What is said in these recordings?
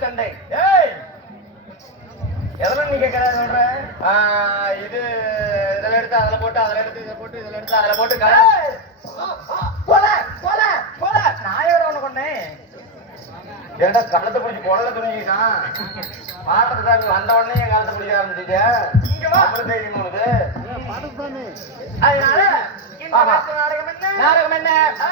சண்டை. ஏய்! எதெல்லாம் நீ கேட்கறா சொல்ற இது இதுல எடுத்து அதுல போட்டு அதுல எடுத்து இதை போட்டு இதுல எடுத்து அதுல போட்டு க- ஏய், போல போல போல எவ்வளவு ஒண்ணு கொண்டேன் ஏன்டா கழுத்தை பிடிச்சி குடல துணிக்கிட்டான் பாத்திரத்தை சாப்பி வந்த உடனே என் கழுத்தை பிடிக்க ஆரம்பிச்சிட்டு. அப்புறம் தெரியும் உனக்கு. அதனால நாடகம் என்ன? நாடகம் என்ன? ஆ,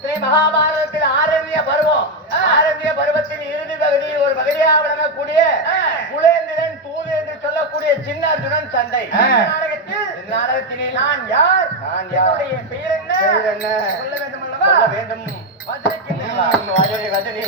ஸ்ரீ மகாபாரதத்தில் ஆரண்ய பருவம். ஆரண்ய பருவத்தின் இறுதி பகுதியில் ஒரு பகுதியாக விளங்கக்கூடிய குலேந்திரன் தூது என்று சொல்லக்கூடிய சின்னார்ஜுனன் சண்டை நாடகத்தில் நாடகத்திலே நான் யார்? நான் யாருடைய பெயர் என்ன? சொல்ல வேண்டும். அல்லவா வேண்டும் வஜனி வஜனி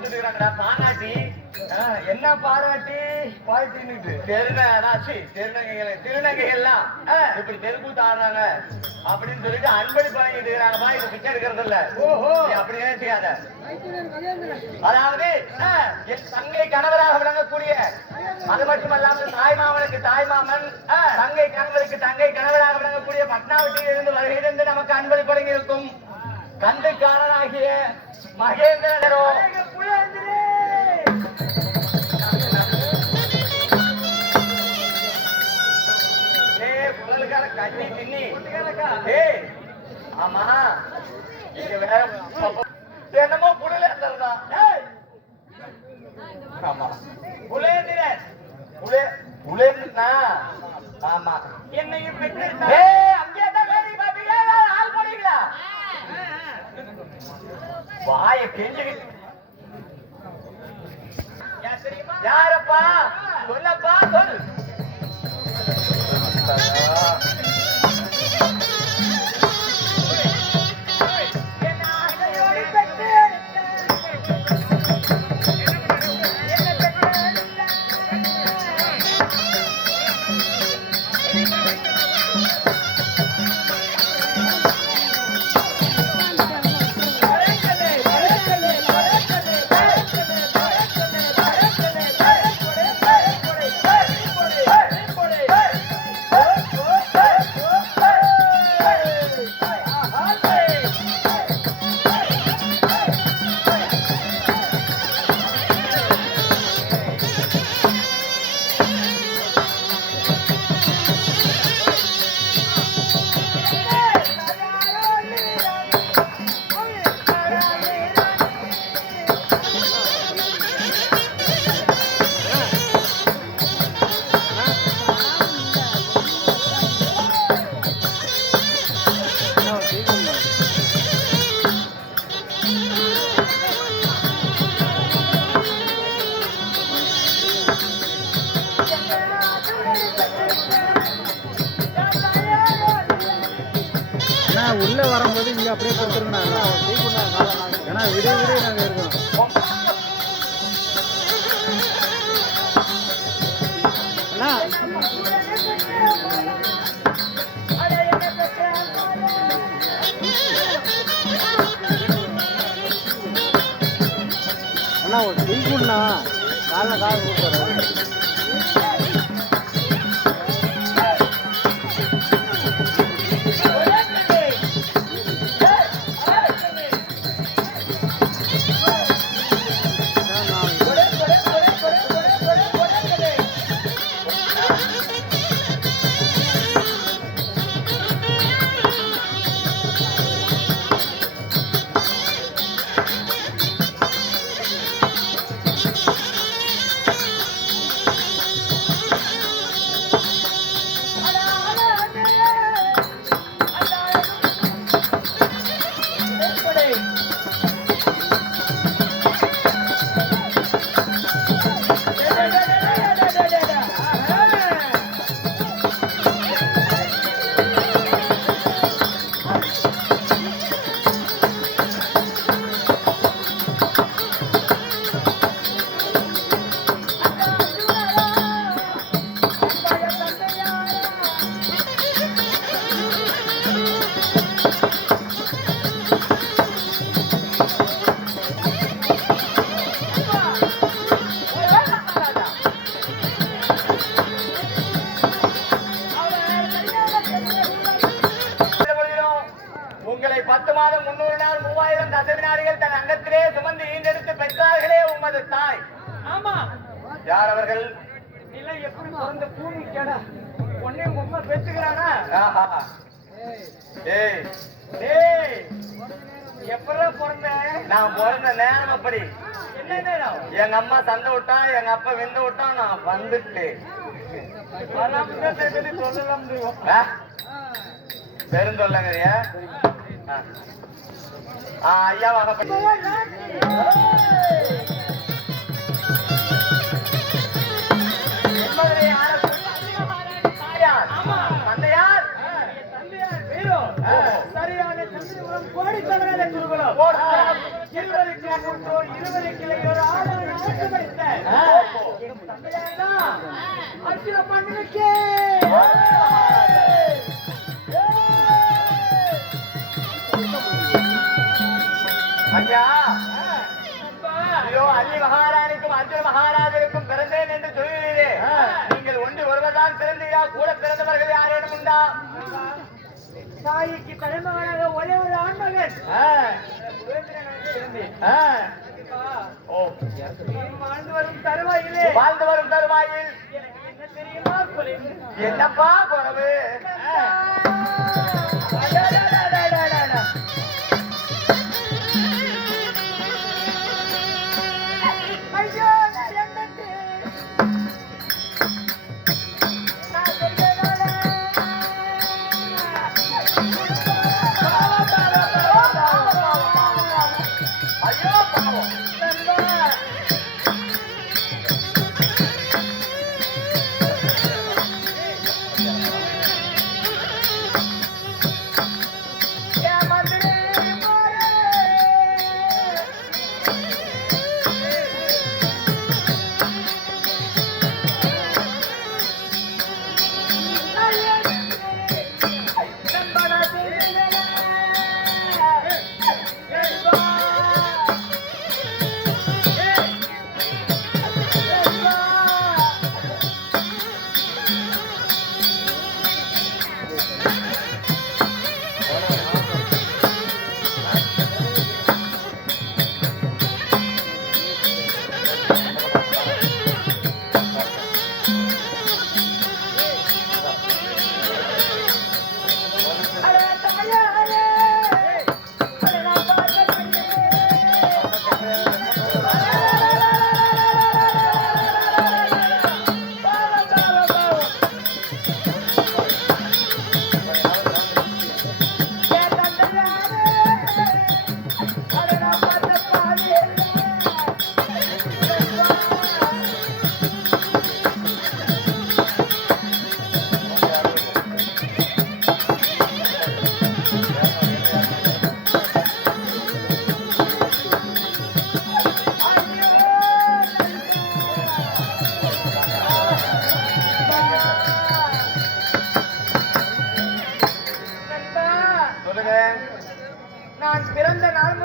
கொடுத்துருக்காங்கடா பாராட்டி. ஆ, என்ன பாராட்டி பாராட்டின்னு தெருநாச்சி திருநங்கைகள் திருநங்கைகள்லாம் ஆ, இப்படி தெருக்கூத்து ஆடுறாங்க அப்படின்னு சொல்லிட்டு அன்பளிப்பு வாங்கிட்டு இருக்கிறாங்கப்பா இது பிச்சை எடுக்கிறது இல்ல ஓஹோ அப்படி நினைச்சுக்காத அதாவது என் தங்கை கணவராக விளங்கக்கூடிய அது மட்டுமல்லாமல் தாய்மாமனுக்கு தாய்மாமன் தங்கை கணவருக்கு தங்கை கணவராக விளங்கக்கூடிய பட்னாவட்டியில் இருந்து வருகிறது நமக்கு அன்பளிப்பு வழங்கி இருக்கும் கந்துக்காரனாகிய மகேந்திரனோ கண்ணி தின்னி. ஏய், ஆமா இங்க வேற என்னமோ புலலேந்திரன் தான். ஆமா புலேந்திரன். புலே- புலேந்திரனா? ஆமா என்னையும் பெற்றிருந்தார். ஏய், அங்கே தான் வேலை பார்ப்பீங்களா? வேற ஆள் போடுவீங்களா? வாய கெஞ்சுக்கிட்டு யாரப்பா? சொல்லப்பா சொல் அண்ணா ஒரு டீ காலைல காலை கூப்பிடுறேன் பத்து மாதம் முன்னூறு நாள் மூவாயிரம் தசவினாடிகள் தன் அங்கத்திலே சுமந்து ஈண்டெடுத்து பெற்றார்களே உமது தாய். ஆமா. யார் அவர்கள்? இல்லை எப்படி பிறந்த பூமி கேடா? உன்னை பெற்றுக்கிறானா? ஆஹா. ஏய். டேய் எப்படா பிறந்த நான் பிறந்த நேரம் அப்படி. என்ன நேரம்? எங்க அம்மா சண்டை விட்டான் எங்க அப்பா விந்து விட்டான் நான் வந்துட்டேன். சொல்லலாம்? பெருந்தொல்லங்கறியா ஐயா வாங்கப்படி என்பதனை ஆளக்கூடிய பிறந்தீரா கூட பிறந்தவர்கள் யாரேனும் உண்டா? தாய்க்கு தலைமகனாக ஒரே ஒரு ஆண்மகன். வாழ்ந்து வரும் தருவாயிலே. வாழ்ந்து வரும் தருவாயில். என்னப்பா குறவு நாள்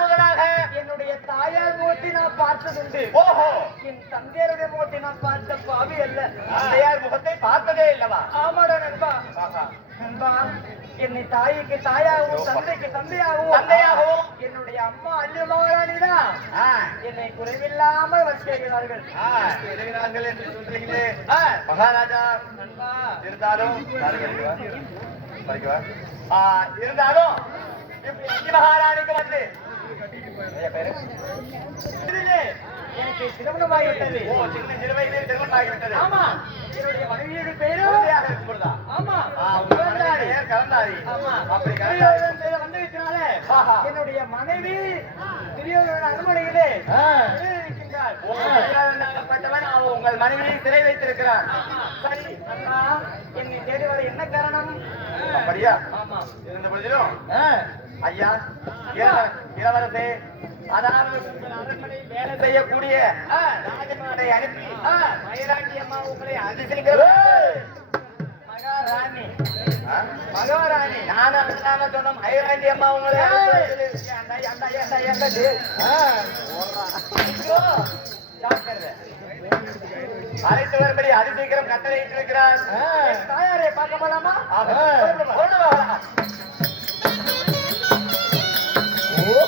முதலாக என்னுடைய தாயார் மூட்டி நான் பார்த்ததுண்டு. ஓஹோ. என் தந்தையருடைய மூட்டி நான் பார்த்த பாவி அல்ல. தாயார் முகத்தை பார்த்ததே இல்லவா? ஆமாடா நண்பா. என்னை தாய்க்கு தாயாகவும் தந்தைக்கு தந்தையாகவும் தந்தையாகவும். என்னுடைய அம்மா அள்ளு மகாராணிதான் என்னை குறைவில்லாமல் வசிக்கிறார்கள். எழுகிறார்கள் என்று சொல்றீங்களே. மகாராஜா நண்பா. இருந்தாலும் இருந்தாலும் மகாராணிக்கு வந்து எனக்கு திருமணமாகிவிட்டது ஓ சின்ன சிறு ஆமா என்னுடைய மனைவியுடைய பேரு ஆமா கலந்தாரி. மனைவி கலந்தாரி. ஆமா அப்படி கலந்தாரி. என்னுடைய மனைவி துரியோதனன் அரண்மனையிலே அவன் உங்கள் மனைவியை சிறை வைத்திருக்கிறான் சரி அண்ணா என்னை தேடி வர என்ன காரணம் அப்படியா ஆமா இருந்த பொழுதிலும் ஐயா இளவர- இளவரசே அதாவது வேலை செய்யக்கூடிய ராஜமாரை அனுப்பி மயிலாண்டி அம்மா உங்களை அதிசயிக்கிற மகாராணி மகாராணி நான் அதுதான சொன்ன மயிலாண்டி அம்மா உங்களை. அழைத்து வரும்படி அதிசீக்கிரம் கட்டளையிட்டிருக்கிறார் தாயாரை பார்க்க போலாமா. ஓ